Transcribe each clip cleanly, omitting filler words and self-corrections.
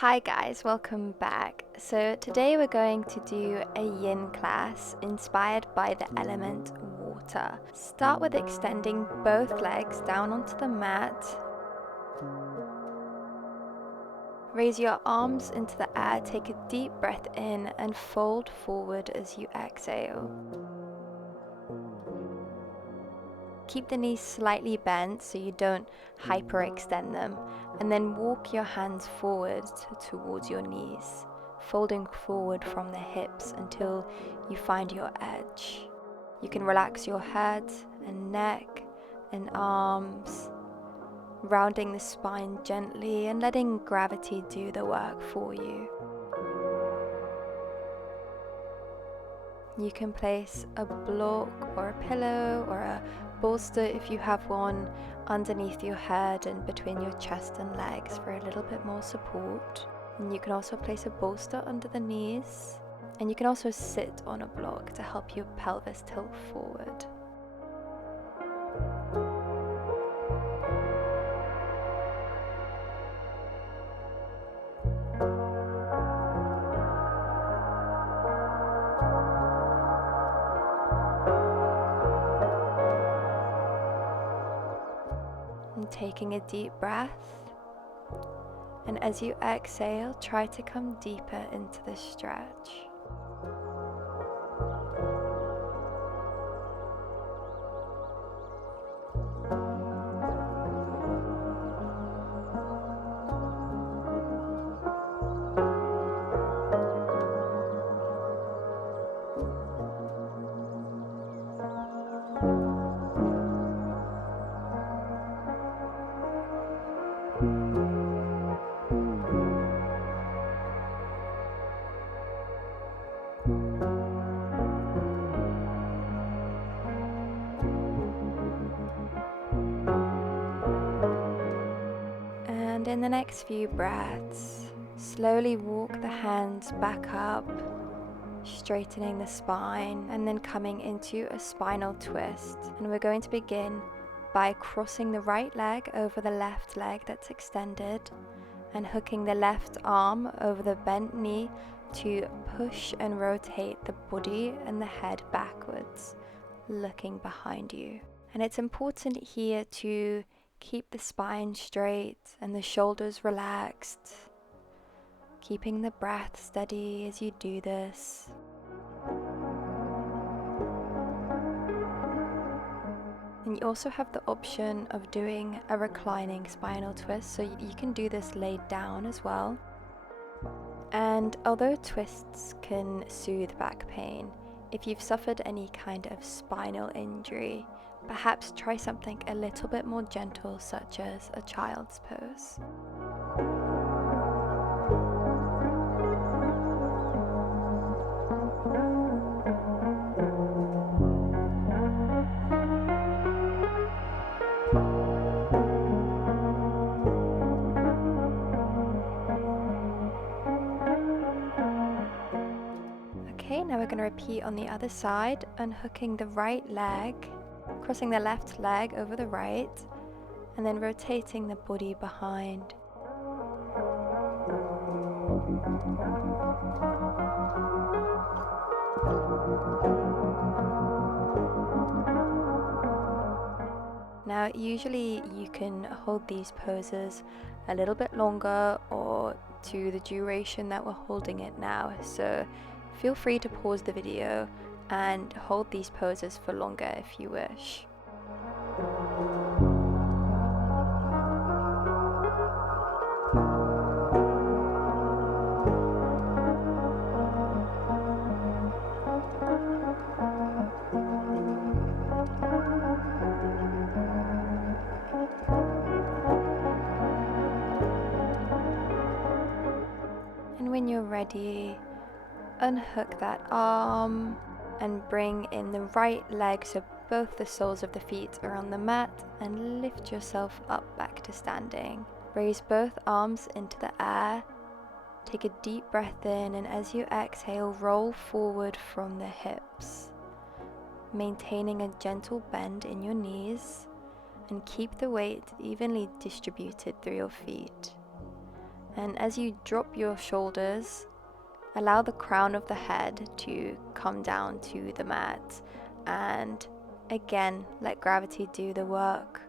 Hi guys, welcome back. So today we're going to do a yin class inspired by the element water. Start with extending both legs down onto the mat. Raise your arms into the air, take a deep breath in and fold forward as you exhale. Keep the knees slightly bent so you don't hyperextend them, and then walk your hands forward towards your knees, folding forward from the hips until you find your edge. You can relax your head and neck and arms, rounding the spine gently and letting gravity do the work for you. You can place a block or a pillow or a bolster if you have one underneath your head and between your chest and legs for a little bit more support. And you can also place a bolster under the knees, and you can also sit on a block to help your pelvis tilt forward. And taking a deep breath, and as you exhale, try to come deeper into the stretch. And in the next few breaths, slowly walk the hands back up, straightening the spine, and then coming into a spinal twist. And we're going to begin by crossing the right leg over the left leg that's extended and hooking the left arm over the bent knee to push and rotate the body and the head backwards, looking behind you. And it's important here to keep the spine straight and the shoulders relaxed, keeping the breath steady as you do this. And you also have the option of doing a reclining spinal twist, so you can do this laid down as well. And although twists can soothe back pain, if you've suffered any kind of spinal injury, perhaps try something a little bit more gentle, such as a child's pose. Okay, now we're going to repeat on the other side, unhooking the right leg, crossing the left leg over the right, and then rotating the body behind. Now, usually you can hold these poses a little bit longer or to the duration that we're holding it now, so feel free to pause the video and hold these poses for longer if you wish. And when you're ready, unhook that arm and bring in the right leg so both the soles of the feet are on the mat, and lift yourself up back to standing. Raise both arms into the air, take a deep breath in, and as you exhale, roll forward from the hips, maintaining a gentle bend in your knees, and keep the weight evenly distributed through your feet. And as you drop your shoulders, allow the crown of the head to come down to the mat, and again, let gravity do the work.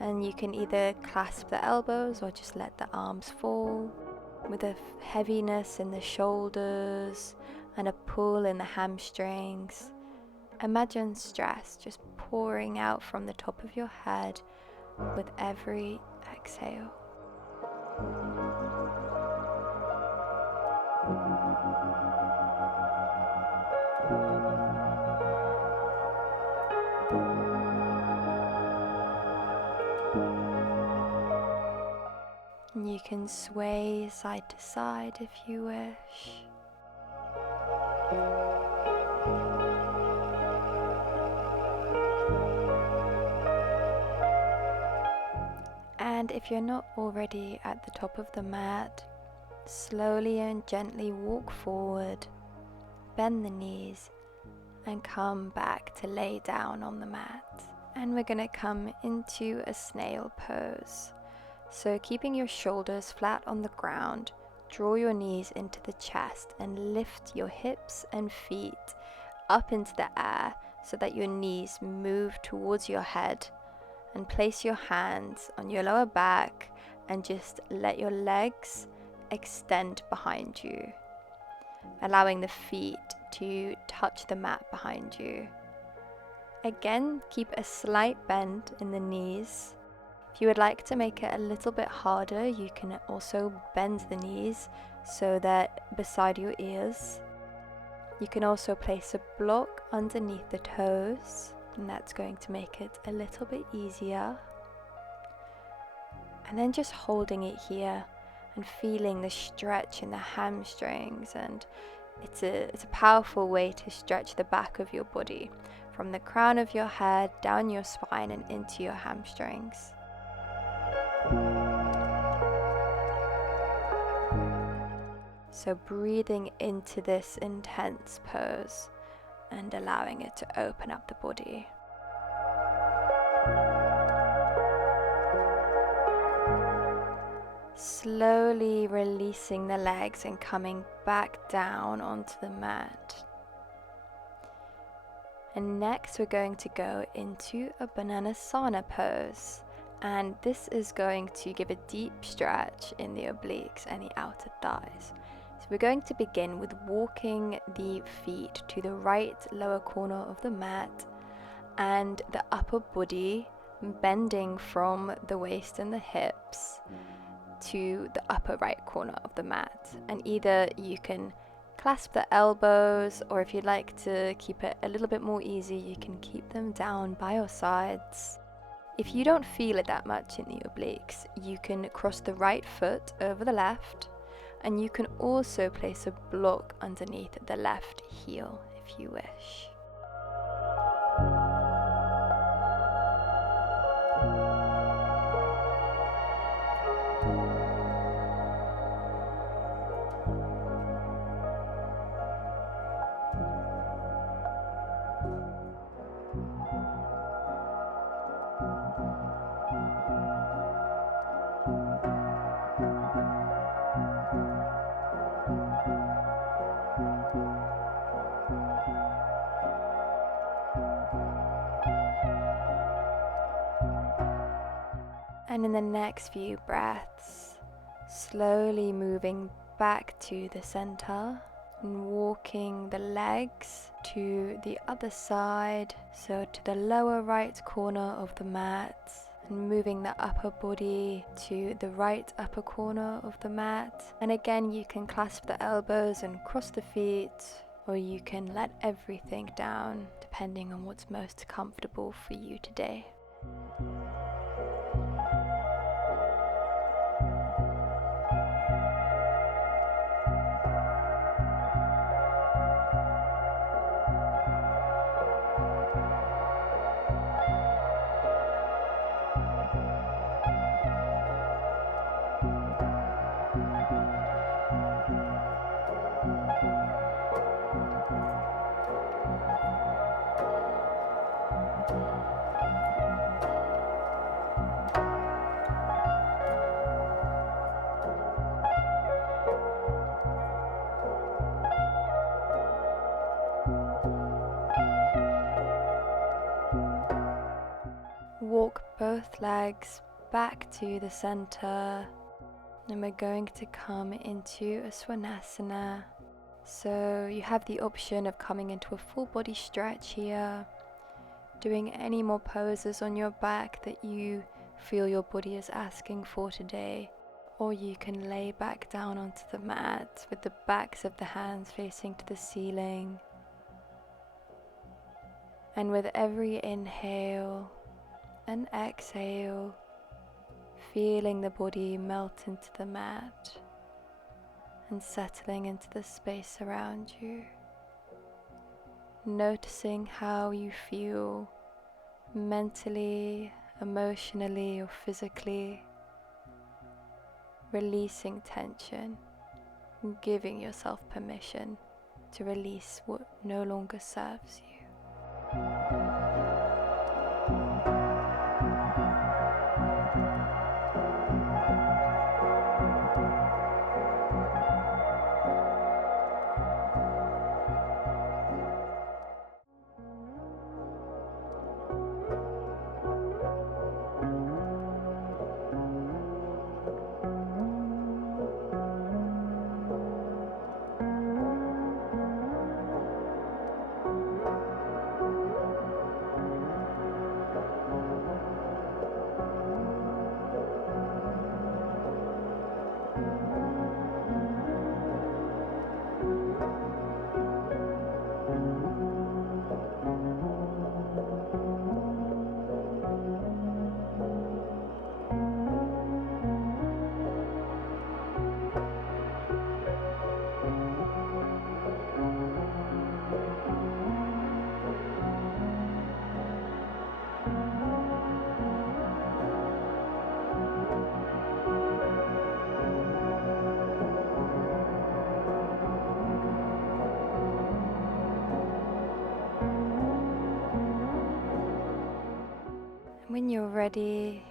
And you can either clasp the elbows or just let the arms fall, with a heaviness in the shoulders and a pull in the hamstrings. Imagine stress just pouring out from the top of your head with every exhale. And you can sway side to side if you wish. And if you're not already at the top of the mat, slowly and gently walk forward, bend the knees, and come back to lay down on the mat. And we're going to come into a snail pose. So keeping your shoulders flat on the ground, draw your knees into the chest and lift your hips and feet up into the air so that your knees move towards your head, and place your hands on your lower back and just let your legs extend behind you, allowing the feet to touch the mat behind you. Again, keep a slight bend in the knees. If you would like to make it a little bit harder, you can also bend the knees so that beside your ears. You can also place a block underneath the toes, and that's going to make it a little bit easier. And then just holding it here and feeling the stretch in the hamstrings, and it's a powerful way to stretch the back of your body from the crown of your head down your spine and into your hamstrings. So breathing into this intense pose and allowing it to open up the body. Slowly releasing the legs and coming back down onto the mat. And next we're going to go into a Bananasana pose. And this is going to give a deep stretch in the obliques and the outer thighs. So we're going to begin with walking the feet to the right lower corner of the mat and the upper body bending from the waist and the hips to the upper right corner of the mat. And either you can clasp the elbows, or if you'd like to keep it a little bit more easy, you can keep them down by your sides. If you don't feel it that much in the obliques, you can cross the right foot over the left, and you can also place a block underneath the left heel if you wish. And in the next few breaths, slowly moving back to the center and walking the legs to the other side, so to the lower right corner of the mat, and moving the upper body to the right upper corner of the mat. And again, you can clasp the elbows and cross the feet, or you can let everything down depending on what's most comfortable for you today. both legs back to the center, and we're going to come into a svanasana. So you have the option of coming into a full body stretch here, doing any more poses on your back that you feel your body is asking for today, or you can lay back down onto the mat with the backs of the hands facing to the ceiling. And with every inhale and exhale, feeling the body melt into the mat and settling into the space around you. Noticing how you feel mentally, emotionally, or physically. Releasing tension, giving yourself permission to release what no longer serves you. When you're ready,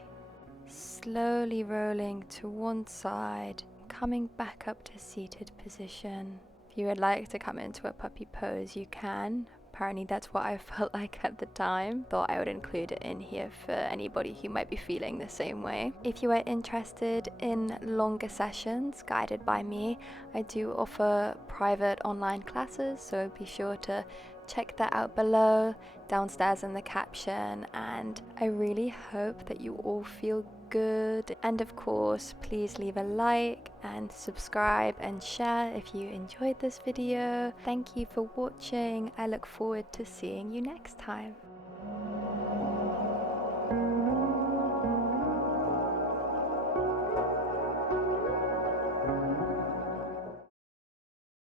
slowly rolling to one side, coming back up to seated position. If you would like to come into a puppy pose, you can. Apparently that's what I felt like at the time. Thought I would include it in here for anybody who might be feeling the same way. If you are interested in longer sessions guided by me, I do offer private online classes, so be sure to check that out below, downstairs in the caption, and I really hope that you all feel good. And of course, please leave a like and subscribe and share if you enjoyed this video. Thank you for watching. I look forward to seeing you next time.